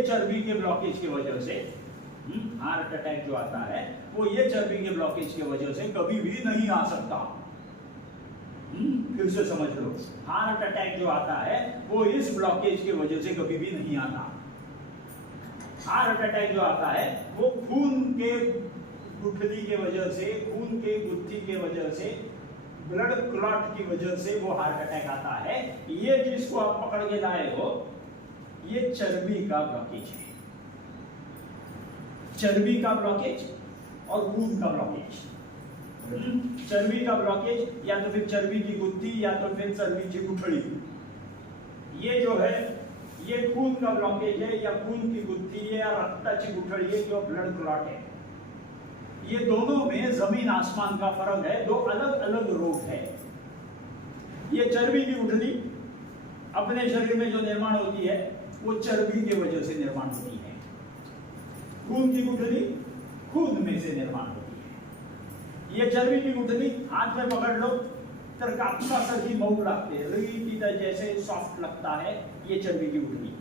ये चर्बी के ब्लॉकेज की वजह से हार्ट अटैक जो आता है वो ये चर्बी के ब्लॉकेज की वजह से कभी भी नहीं आ सकता। फिर से समझ लो, हार्ट अटैक जो आता है वो इस ब्लॉकेज की वजह से कभी भी नहीं आता। हार्ट अटैक जो आता है वो खून के गुठली के वजह से, खून के गुत्थी के वजह से, ब्लड क्लॉट की वजह से वो हार्ट अटैक आता है। ये जिसको आप पकड़ के लाए हो ये चर्बी का ब्लॉकेज है, चर्बी का ब्लॉकेज और खून का ब्लॉकेज। चर्बी का ब्लॉकेज या तो फिर चर्बी की गुत्थी या तो फिर चर्बी की गुठली, ये जो है ये खून का ब्लॉकेज है या खून की गुत्थी है या रक्ताची गुठली है जो ब्लड क्लॉट है। ये दोनों में जमीन आसमान का फर्क है, दो अलग अलग रोग है। ये चर्बी की गुठली अपने शरीर में जो निर्माण होती है वो चर्बी की वजह से निर्माण होती है। खून की गुठली खून में से निर्माण होती है। ये चर्बी की गुठली हाथ में पकड़ लो तर कापसासारखी मऊ लागते, रीति जैसे सॉफ्ट लगता है, ये चर्बी की गुठली।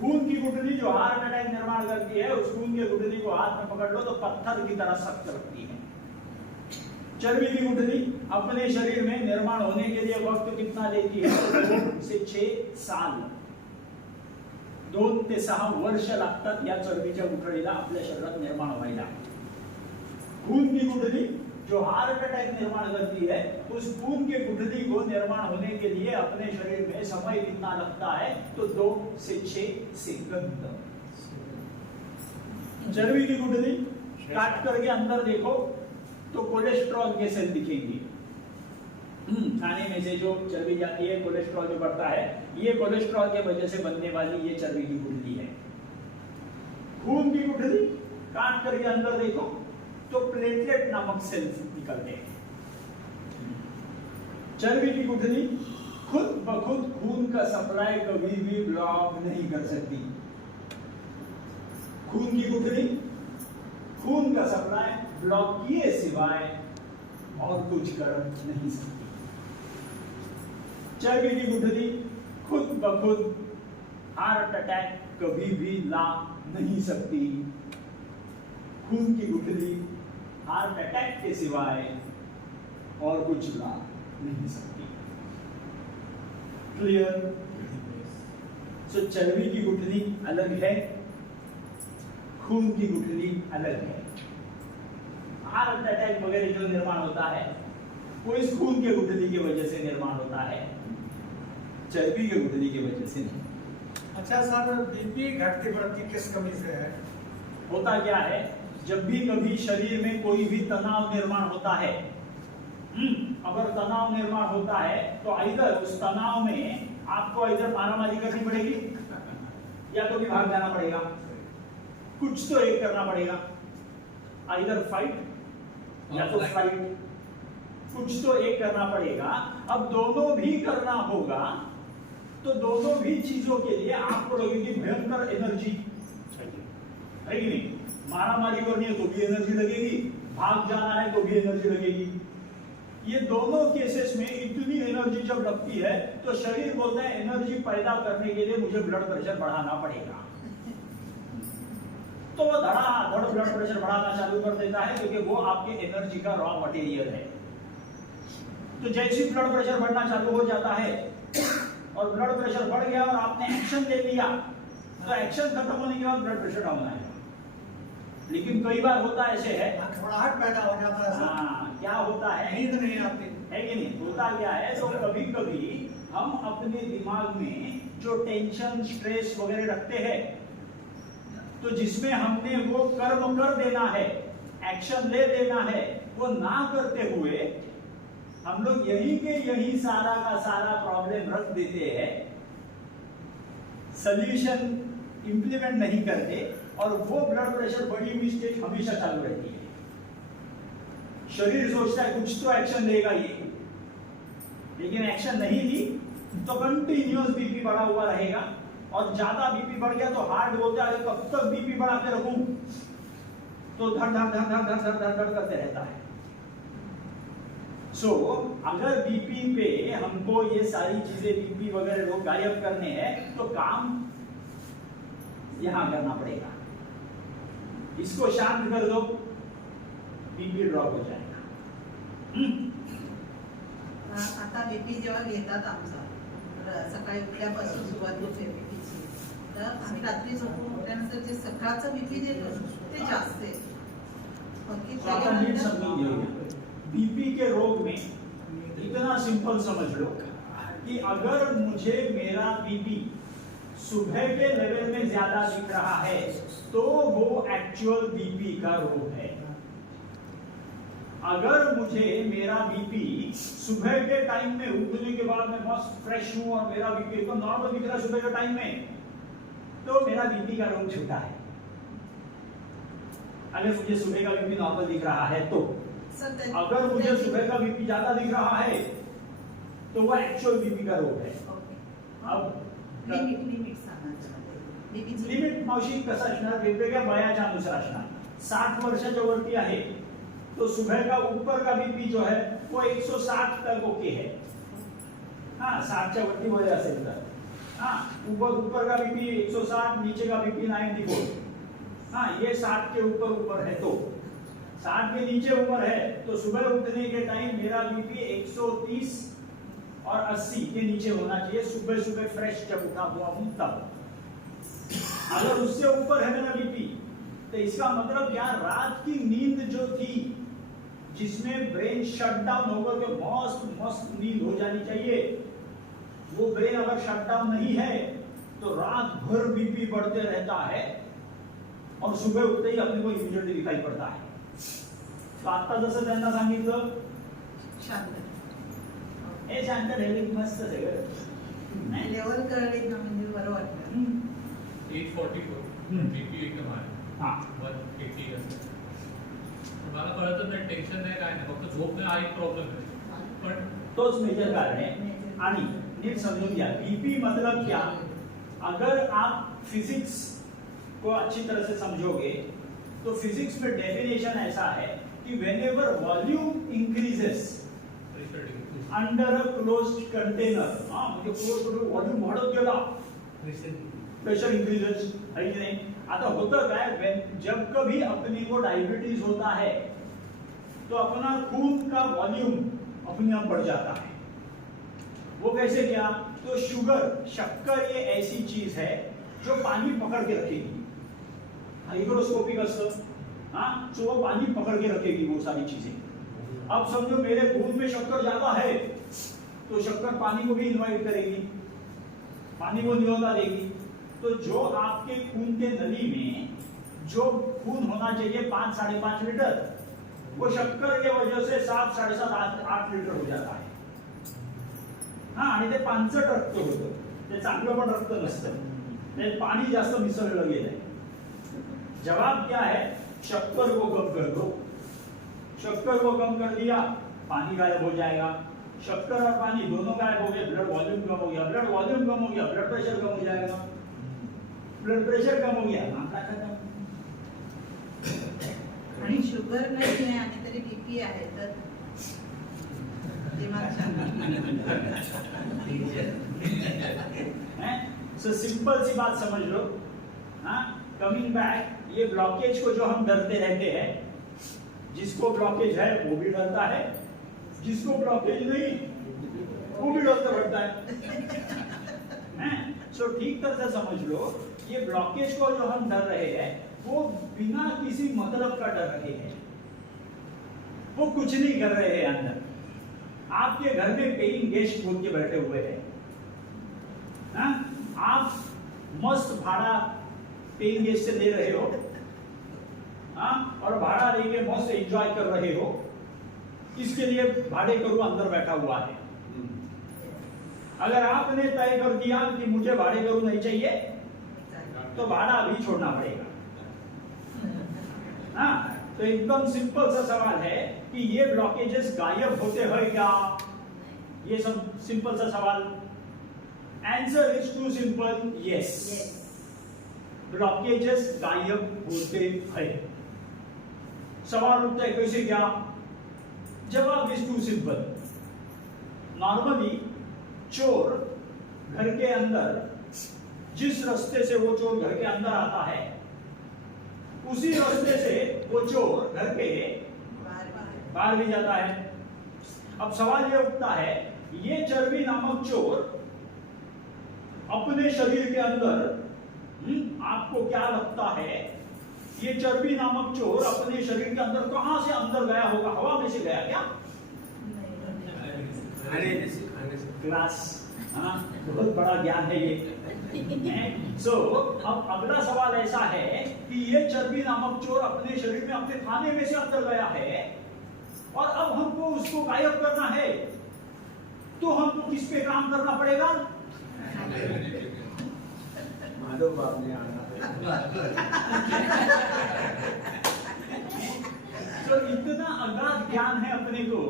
खून की गुठली जो हार्ट अटैक निर्माण करती है उस खून की गुठली को हाथ में पकड़ लो तो पत्थर की तरह सख्त लगती है। चर्बी की गुठली अपने शरीर में निर्माण होने के लिए वक्त कितना लेती है? 2 से 6 साल, 2 ते 6 वर्ष लागतात या चरबीच्या गुठळीला आपल्या शरीरात निर्माण व्हायला। खून की गुठली जो हार्ट अटैक निर्माण करती है उस खून के गुठली को निर्माण होने के लिए अपने शरीर में समय कितना लगता है? तो 2 से 6 सेकंड। चर्बी की गुठली काट करके अंदर देखो तो कोलेस्ट्रॉल के सेल दिखेंगे। खाने में से जो चर्बी जाती है, कोलेस्ट्रॉल जो बढ़ता है, ये कोलेस्ट्रॉल के वजह से बनने वाली ये चर्बी की गुठली है। खून की गुठली काट करके अंदर देखो तो प्लेटलेट नामक सेल्स निकलते हैं। चर्बी की गुठली खुद ब खुद खून का सप्लाई कभी भी ब्लॉक नहीं कर सकती। खून की गुठली खून का सप्लाई ब्लॉक किए सिवाय और कुछ कर नहीं सकती। चर्बी की गुठली खुद ब खुद हार्ट अटैक कभी भी ला नहीं सकती। खून की गुठली हार्ट अटैक के सिवाय और कुछ ला नहीं सकती। क्लियर? सो चर्बी की गुठली अलग है, खून की गुठली अलग है। हार्ट अटैक वगैरह जो निर्माण होता है वो इस खून के गुठली की वजह से निर्माण होता है, चर्बी के गुठली की वजह से नहीं। अच्छा सर, बीपी घटती बढ़ती किस कमी से है? होता क्या है, जब भी कभी शरीर में कोई भी तनाव निर्माण होता है, अगर तनाव निर्माण होता है तो इधर उस तनाव में आपको इधर मारामारी करनी पड़ेगी या तो भी भाग जाना पड़ेगा, कुछ तो एक करना पड़ेगा। इधर फाइट या तो फ्लाइट, कुछ तो एक करना पड़ेगा। अब दोनों भी करना होगा तो दोनों भी चीजों के लिए आपको लगेगी भयंकर एनर्जी, है कि नहीं? मारामारी करनी है तो भी एनर्जी लगेगी, भाग जाना है तो भी एनर्जी लगेगी। ये दोनों केसेस में इतनी एनर्जी जब लगती है तो शरीर बोलता है एनर्जी पैदा करने के लिए मुझे ब्लड प्रेशर बढ़ाना पड़ेगा, तो वो धड़ाधड़ ब्लड प्रेशर बढ़ाना चालू कर देता है क्योंकि वो आपके एनर्जी का रॉ मटेरियल है। तो जैसे ब्लड प्रेशर बढ़ना चालू हो जाता है और ब्लड प्रेशर बढ़ गया और आपने एक्शन ले लिया तो एक्शन खत्म होने के बाद ब्लड प्रेशर डाउन आएगा। लेकिन कई बार होता ऐसे है, घबराहट पैदा हो जाता है। हाँ, क्या होता है, नींद नहीं आती है कि नहीं? होता क्या है, तो कभी कभी हम अपने दिमाग में जो टेंशन स्ट्रेस वगैरह रखते हैं तो जिसमें हमने वो कर्म कर देना है, एक्शन ले देना है, वो ना करते हुए हम लोग यही के यही सारा का सारा प्रॉब्लम रख देते हैं, सॉल्यूशन इंप्लीमेंट नहीं करते और वो ब्लड प्रेशर बड़ी मिस्टेक हमेशा चालू रहती है। शरीर सोचता है कुछ तो एक्शन लेगा ये, लेकिन एक्शन नहीं ली तो कंटिन्यूअस बीपी बढ़ा हुआ रहेगा और ज्यादा बीपी बढ़ गया तो हार्ट बोलता है कब तक बीपी बढ़ा के रखूं, तो धड़ धड़ धड़ धड़ धड़ धड़ धड़ करते रहता है। सो अगर बीपी पे हमको ये सारी चीजें बीपी वगैरह लोग गायब करने हैं तो काम यहां करना पड़ेगा। इसको शांत कर दो, बीपी ड्रॉप हो जाएगा। आता बीपी जेव्हा घेतात आमचा सकाळी उठल्यापासून सुरुवात होते बीपीची, तर आम्ही रात्री झोपून उठल्यानंतर जे सकाळचं बीपी देतो ते जास्त आहे। बाकी तो आप नीट समझिए, बीपी के रोग में इतना सिंपल समझ लो कि अगर मुझे मेरा बीपी सुबह के लेवल में ज्यादा दिख रहा है तो वो एक्चुअल बीपी का रोग है। अगर मुझे मेरा बीपी सुबह के टाइम में उठने के बाद मैं मस्त फ्रेश हूं और मेरा बीपी एकदम नॉर्मल दिख रहा है सुबह के टाइम में, तो मेरा बीपी का रोग छूटा है। अगर मुझे सुबह का बीपी नॉर्मल दिख रहा है तो, अगर मुझे सुबह का बीपी ज्यादा दिख रहा है तो वो एक्चुअल बीपी का रोग है। अब लिमिट मावशी कसं असणार, वेगवेगळ्या वयाच्या अनुसार असणार। 60 वर्षाच्या वरती आहे तो सुबह का ऊपर का बीपी जो है वो 160 तक ओके है। हाँ, 60 च्या वरती वय असेल तर, हाँ, ऊपर का बीपी 160, नीचे का बीपी 94। हाँ, ये 60 के ऊपर है तो 60 के नीचे उम्र है तो सुबह उठने के टाइम मेरा बीपी 130 और 80 के नीचे होना चाहिए, सुबह सुबह फ्रेश जब उठा हुआ हूं तब। अगर उससे ऊपर है मेरा बीपी तो इसका मतलब क्या, रात की नींद जो थी जिसमें ब्रेन शट डाउन होकर के मस्त नींद हो जानी चाहिए, वो ब्रेन अगर शट डाउन नहीं है तो रात भर बीपी बढ़ते रहता है और सुबह उठते ही अपने को इमिडिएटली दिखाई पड़ता है। तो आता जसं त्यांना सांगितलं हे शांत राहिले की मस्त सगळं लेवल कळली ना, म्हणजे बरं वाटलं। 844 बीपी एकदम आहे, हां 180 असं मला कळत नाही, टेन्शन नाही, काय नाही, फक्त झोप नाही हा एक प्रॉब्लेम आहे, पण तोच मेजर कारण है। आणि नीट समझो क्या बीपी मतलब क्या, अगर आप फिजिक्स को अच्छी तरह से समझोगे तो फिजिक्स में डेफिनेशन ऐसा है कि whenever volume increases pressure decrease, under a closed container, हां म्हणजे क्लोज वॉल्यूम वाढत गेला, प्रेशर इंक्रीजेस, है कि नहीं। आता होता क्या, जब कभी अपने को डायबिटीज होता है तो अपना खून का वॉल्यूम अपने आप बढ़ जाता है। वो कैसे क्या, तो शुगर, शक्कर ये ऐसी चीज है जो पानी पकड़ के रखेगी, हाइग्रोस्कोपिक असर, हाँ, तो वो पानी पकड़ के रखेगी वो सारी चीजें। अब समझो मेरे खून में शक्कर ज्यादा है तो शक्कर पानी को भी इन्वाइट करेगी, पानी को न्योता देगी। तो जो आपके खून के नली में जो खून होना चाहिए 5-5.5 लीटर, वो शक्कर के वजह से 7, 7.5, 8 लीटर हो जाता है। हाँ, आणि ते पांचट रक्त होतं, ते चांगलं पण रक्त नसतं, ते पाणी जास्त मिसळलं गेलंय। जवाब क्या है, शक्कर को कम कर दो, शक्कर को कम कर दिया पानी गायब हो जाएगा, शक्कर और पानी दोनों गायब हो गए, ब्लड वॉल्यूम कम हो गया, ब्लड वॉल्यूम कम हो गया, ब्लड प्रेशर कम हो जाएगा, ब्लड प्रेशर कम हो गया, मामला खत्म। आणि शुगर नाही आहे आणि तरी बीपी आहे तर सो सिंपल सी बात समझ लो। हाँ, कमिंग बैक, ये ब्लॉकेज को जो हम डरते रहते हैं, जिसको ब्लॉकेज है वो भी डरता है, जिसको ब्लॉकेज नहीं वो भी डरता रहता है। सो ठीक तरह से समझ लो, ये ब्लॉकेज को जो हम डर रहे हैं वो बिना किसी मतलब का डर रहे हैं, वो कुछ नहीं कर रहे हैं। अंदर आपके घर में पेइंग गेस्ट बोल के बैठे हुए हैं, हाँ? आप मस्त भाड़ा पेइंग गेस्ट से दे रहे हो, हाँ? और भाड़ा लेके मस्त एंजॉय कर रहे हो, इसके लिए भाड़े करू अंदर बैठा हुआ है। अगर आपने तय कर दिया कि मुझे भाड़े करू नहीं चाहिए तो भाड़ा अभी छोड़ना पड़ेगा। हाँ, तो एकदम सिंपल सा सवाल है कि ये ब्लॉकेजेस गायब होते हैं क्या, ये सब सिंपल सा सवाल। Answer is too simple, yes, blockages गायब होते हैं। सवाल उठता है कैसे क्या, जवाब इज टू सिंपल। नॉर्मली चोर घर के अंदर जिस रास्ते से वो चोर घर के अंदर आता है उसी रास्ते से वो चोर घर के बाहर भी जाता है। अब सवाल ये उठता है, ये चर्बी नामक चोर अपने शरीर के अंदर आपको क्या लगता है, ये चर्बी नामक चोर अपने शरीर के अंदर कहां से अंदर गया होगा? हवा में से गया क्या? क्लास, हाँ, बहुत बड़ा ज्ञान है ये। सो अब अगला सवाल ऐसा है कि ये चर्बी नामक चोर अपने शरीर में अपने खाने में से अंदर गया है और अब हमको उसको गायब करना है, तो हमको किस पे काम करना पड़ेगा? माधव बाब ने आना तो इतना अगाध ज्ञान है अपने को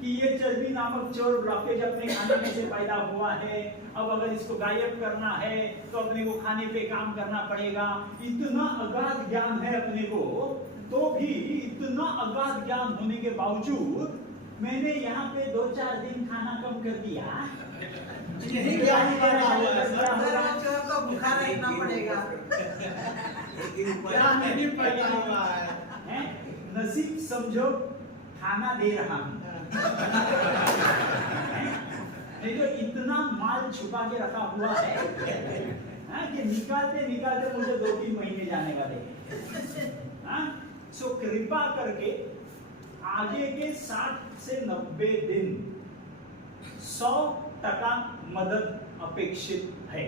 कि ये चर्बी नामक चोर ब्लॉकेज अपने खाने में से पैदा हुआ है, अब अगर इसको गायब करना है तो अपने को खाने पे काम करना पड़ेगा। इतना अगाध ज्ञान है अपने को, तो भी इतना अगाध ज्ञान होने के बावजूद मैंने यहाँ पे 2-4 दिन खाना कम कर दिया। यही ज्ञान चोर को भूखा रहना पड़ेगा। नहीं पैदा हुआ है। नसीब समझो खाना दे रहा हूं, नहीं तो इतना माल छुपा के रखा हुआ है कि निकालते निकालते मुझे 2-3 महीने जाने वाले। सो कृपा करके आगे के 60 से 90 दिन 100% मदद अपेक्षित है।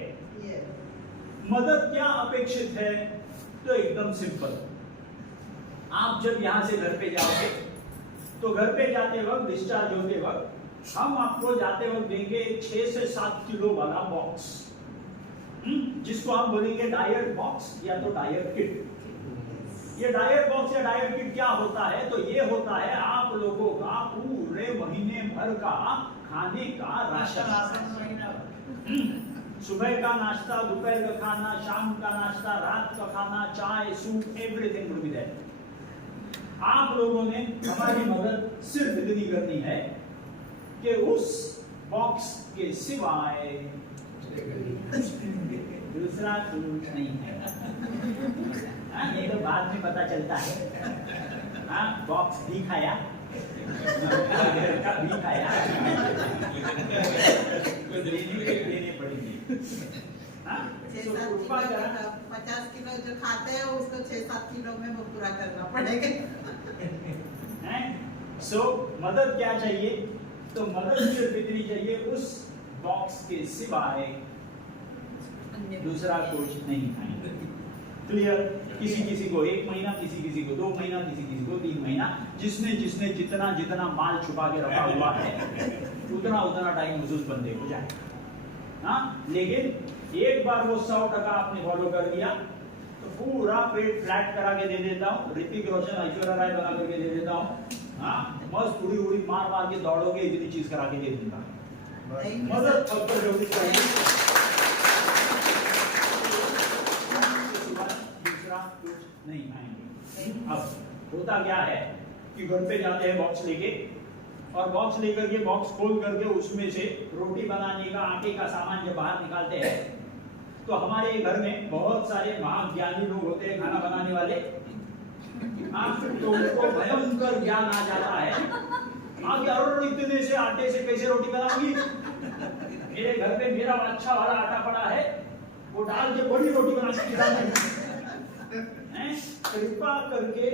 मदद क्या अपेक्षित है? तो एकदम सिंपल, आप जब यहां से घर पे जाओगे तो घर पे जाते वक्त, डिस्चार्ज होते वक्त हम आपको जाते वक्त देंगे 6 से 7 किलो वाला बॉक्स, जिसको हम बोलेंगे डाइट बॉक्स या तो डाइट किट। ये डाइट बॉक्स या डाइट किट क्या होता है? तो ये होता है आप लोगों का पूरे महीने भर का खाने का राशन। सुबह का नाश्ता, दोपहर का खाना, शाम का नाश्ता, रात का खाना, चाय, soup, everything will be there. आप लोगों ने हमारी मदद सिर्फ इतनी करनी है कि उस बॉक्स के सिवाय दूसरा कुछ नहीं है। ये तो बाद में पता चलता है। बॉक्स भी खाया, भी खाया, देने पड़ेगी। 50 किलो जो खाते हैं उसको 6-7 किलो में वो पूरा करना पड़ेगा। सो मदद क्या चाहिए? तो मदद सिर्फ इतनी चाहिए, उस बॉक्स के सिवाय दूसरा कुछ नहीं खाएंगे। क्लियर? किसी किसी को 1 महीना, किसी किसी को 2 महीना, किसी किसी को 3 महीना, जिसने जिसने जितना जितना माल छुपा के रखा हुआ है उतना उतना टाइम उस बंदे को जाए। हाँ, लेकिन एक बार वो 100% आपने फॉलो कर दिया तो पूरा पेट फ्लैट करा के दे देता हूँ, ऋतिक रोशन, ऐश्वर्या राय बना करके दे देता हूँ। हाँ, मस्त पूरी उड़ी मार मार के दौड़ोगे, इतनी चीज करा के दे दूंगा। मदद जल्दी चाहिए, दूसरा कुछ नहीं खाएंगे। अब होता क्या है कि घर पे जाते हैं बॉक्स लेके, और बॉक्स लेकर के बॉक्स खोल करके उसमें से रोटी बनाने का आटे का सामान जब बाहर निकालते हैं तो हमारे घर में बहुत सारे महाज्ञानी लोग होते हैं, खाना बनाने वाले। तो उनको भयंकर ज्ञान आ जाता है आगे, इतने से आटे से कैसे रोटी बनाऊंगी? मेरे घर पे मेरा अच्छा वाला आटा पड़ा है, वो डाल के बड़ी रोटी बना के खिलाऊंगी। कृपा करके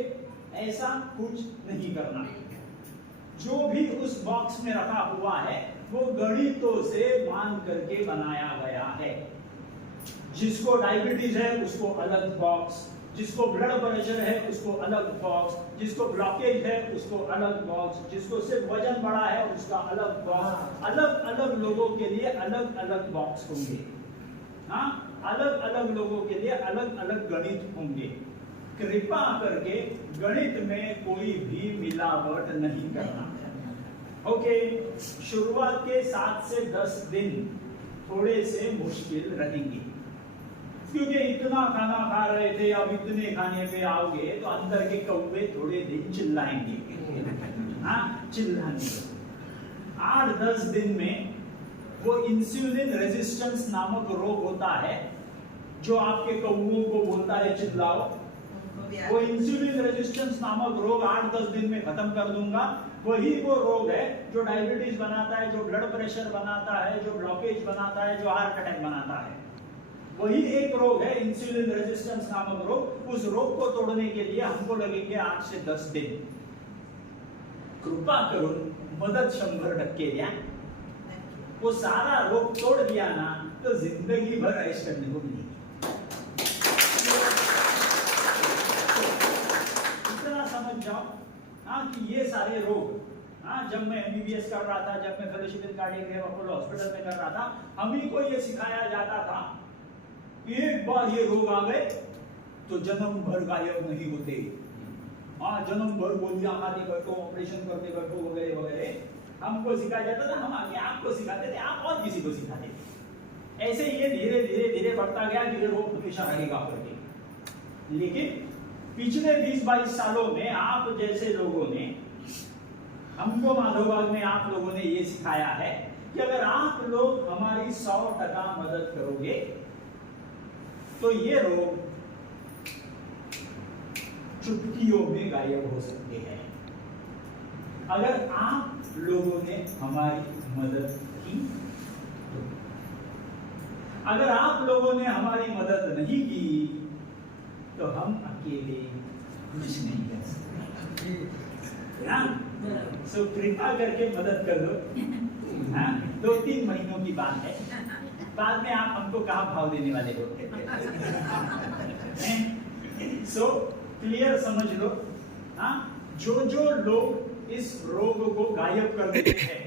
ऐसा कुछ नहीं करना। जो भी उस बॉक्स में रखा हुआ है वो गणितों से मान करके बनाया गया है। जिसको डायबिटीज है उसको अलग बॉक्स, जिसको ब्लड प्रेशर है उसको अलग बॉक्स, जिसको ब्लॉकेज है उसको अलग बॉक्स, जिसको सिर्फ वजन बढ़ा है उसका अलग बॉक्स। अलग अलग लोगों के लिए अलग अलग बॉक्स होंगे। हाँ, अलग अलग लोगों के लिए अलग अलग गणित होंगे। कृपा करके गणित में कोई भी मिलावट नहीं करना। ओके, शुरुआत के 7 से 10 दिन थोड़े से मुश्किल रहेंगे, क्योंकि इतना खाना खा रहे थे, अब इतने खाने पे आओगे तो अंदर के कौवे थोड़े दिन चिल्लाएंगे। हाँ, चिल्लाएंगे। 8-10 दिन में वो इंसुलिन रेजिस्टेंस नामक रोग होता है जो आपके कौओं को बोलता है चिल्लाओ। वो इंसुलिन रेजिस्टेंस नामक रोग 8-10 दिन में खत्म कर दूंगा। वही वो रोग है जो डायबिटीज बनाता है, जो ब्लड प्रेशर बनाता है, जो ब्लॉकेज बनाता है, जो हार्ट अटैक बनाता है। वही एक रोग है इंसुलिन रेजिस्टेंस नामक रोग। उस रोग को तोड़ने के लिए हमको लगेंगे 8 से 10 दिन। कृपा करून मदत 100% द्या। वो सारा रोग तोड़ दिया ना तो जिंदगी भर ऐश करने को मिलेगी। इतना समझ जाओ हाँ कि ये सारे रोग, हाँ जब मैं MBBS कर रहा था, जब मैं fellowship in cardiac Apollo hospital में कर रहा था, हम ही को ये सिखाया जाता था एक बार ये रोग आ गए तो जन्म भर गायब नहीं होते। हाँ जन्म भर गोलियां खाते बैठो, ऑपरेशन करते बैठो वगैरह वगैरह हमको सिखाया जाता था। हम आगे आपको सिखाते थे, आप और किसी को सिखाते थे। ऐसे ये धीरे धीरे धीरे बढ़ता गया कि ये रोग हमेशा रहेगा करके। लेकिन पिछले 20-22 सालों में आप जैसे लोगों ने हमको माधवबाग में आप लोगों ने ये सिखाया है कि अगर आप लोग हमारी 100% मदद करोगे तो ये रोग चुटकियों में गायब हो सकते हैं। अगर आप लोगों ने हमारी मदद की तो। अगर आप लोगों ने हमारी मदद नहीं की तो हम अकेले कुछ नहीं कर सकते। सो कृपा करके मदद कर दो। हाँ 2-3 महीनों की बात है, बाद में आप हमको कहाँ भाव देने वाले हो। सो क्लियर समझ लो। हाँ जो लोग इस रोग को गायब कर देते हैं,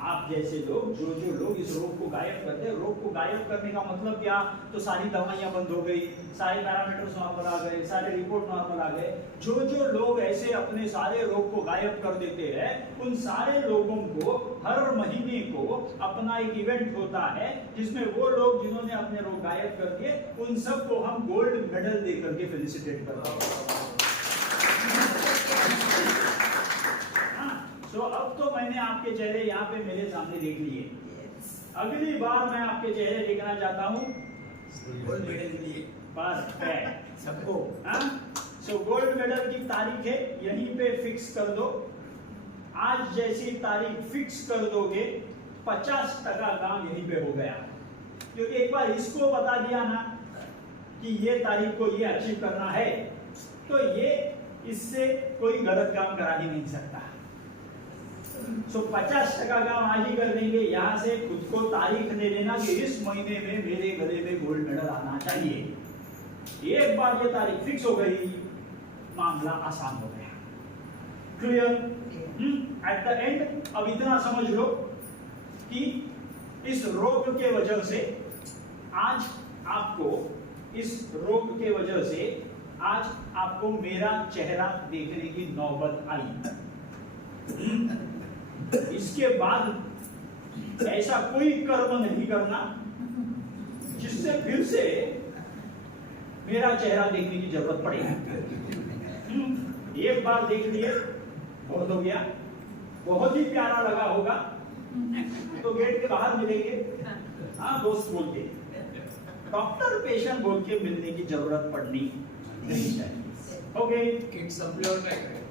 आप जैसे लोग जो लोग इस रोग को गायब करते हैं, रोग को गायब करने का मतलब क्या? तो सारी दवाइयां बंद हो गई, सारे पैरामीटर्स नॉर्मल आ गए, सारे रिपोर्ट नॉर्मल आ गए। जो लोग ऐसे अपने सारे रोग को गायब कर देते हैं, उन सारे लोगों को हर महीने को अपना एक इवेंट होता है जिसमें वो लोग जिन्होंने अपने रोग गायब कर दिए उन सबको हम गोल्ड मेडल दे करके फेलिसिटेट करते हैं। तो अब तो मैंने आपके चेहरे यहाँ पे मेरे सामने देख लिए। अगली बार मैं आपके चेहरे देखना चाहता हूँ गोल्ड मेडल के लिए परफेक्ट सबको। हाँ सो गोल्ड मेडल की तारीख है यहीं पे फिक्स कर दो। आज जैसी तारीख फिक्स कर दोगे 50% काम यहीं पे हो गया। क्योंकि एक बार इसको बता दिया ना कि ये तारीख को ये अचीव करना है तो ये इससे कोई गलत काम करा ही नहीं सकता। सो 50% काम आज ही कर देंगे। यहाँ से खुद को तारीख दे देना कि इस महीने में मेरे गले में गोल्ड मेडल आना चाहिए। एक बार ये तारीख फिक्स हो गई, मामला आसान हो गया। क्लियर? एट द एंड अब इतना समझ लो कि इस रोग के वजह से आज आपको मेरा चेहरा देखने की नौबत आई। इसके बाद ऐसा कोई कर्म नहीं करना जिससे फिर से मेरा चेहरा देखने की जरूरत पड़े। एक बार देख लिए बहुत हो गया, बहुत ही प्यारा लगा होगा तो गेट के बाहर मिलेंगे। हाँ दोस्त बोल के, डॉक्टर पेशेंट बोल के मिलने की जरूरत पड़नी नहीं चाहिए। ओके किट संपल्यावर काय करायचं?